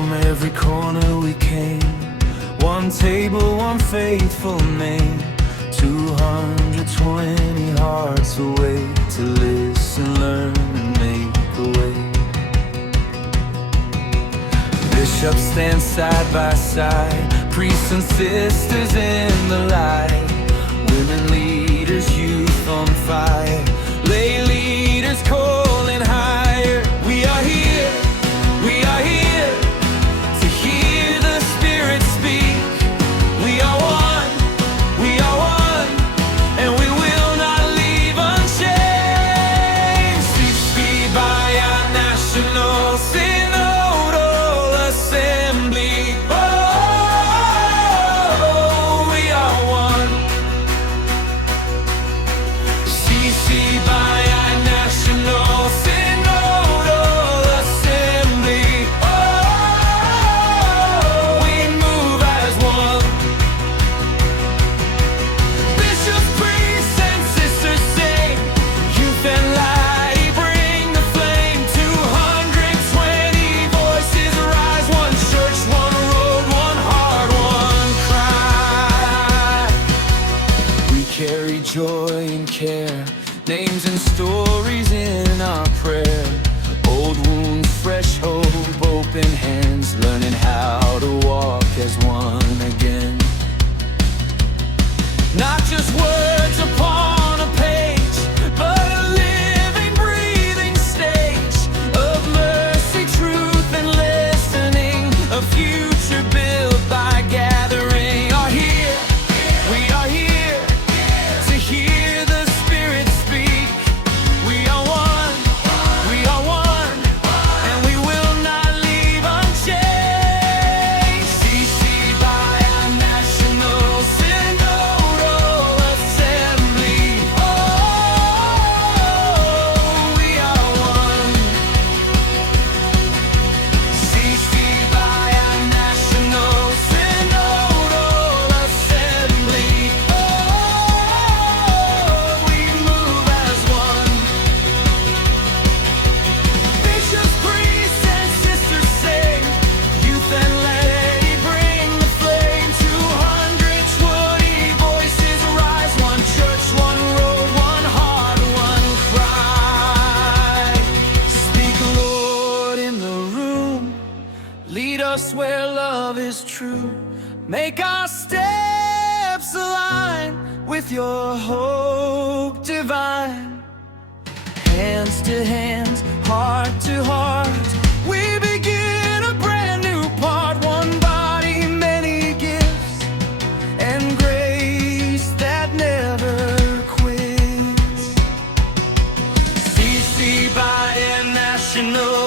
From every corner we came, one table, one faithful name, 220 hearts awake to listen, learn, and make a way. Bishops stand side by side, priests and sisters in the light, women leaders, youth on fire, lay leaders calling higher. We are here, we are here to hear the Spirit speak. We are one, and we will not leave unchanged. CCBI, our national Synodal assembly. Oh, we are one. CCBI, our national Synodal assembly. Oh, we move as one. Bishops, priests, and sisters sing, youth and light bring the flame. 220 voices rise, one church, one road, one heart, one cry. We carry joy and care, names and stories in our prayer. Old wounds, fresh hope, open hands, learning how to walk as one again. Not just words upon a page, but a living, breathing stage of mercy, truth, and listening. A future built by gathering. Are here, we are here to hear the Spirit speak. We are one, and we will not leave unchanged. CCBI, our national Synodal assembly. Oh, we are one. CCBI, our national Synodal assembly. Oh, we move as one. Bishops, priests, and sisters sing, youth and lay bring the flame. 220 voices rise, one church, one road, one heart, one cry. Speak, Lord, in the room, lead us where love is true. Make our steps align with your hope divine. Hands to hands, heart to heart, we begin a brand new part. One body, many gifts, and grace that never quits. CCBI National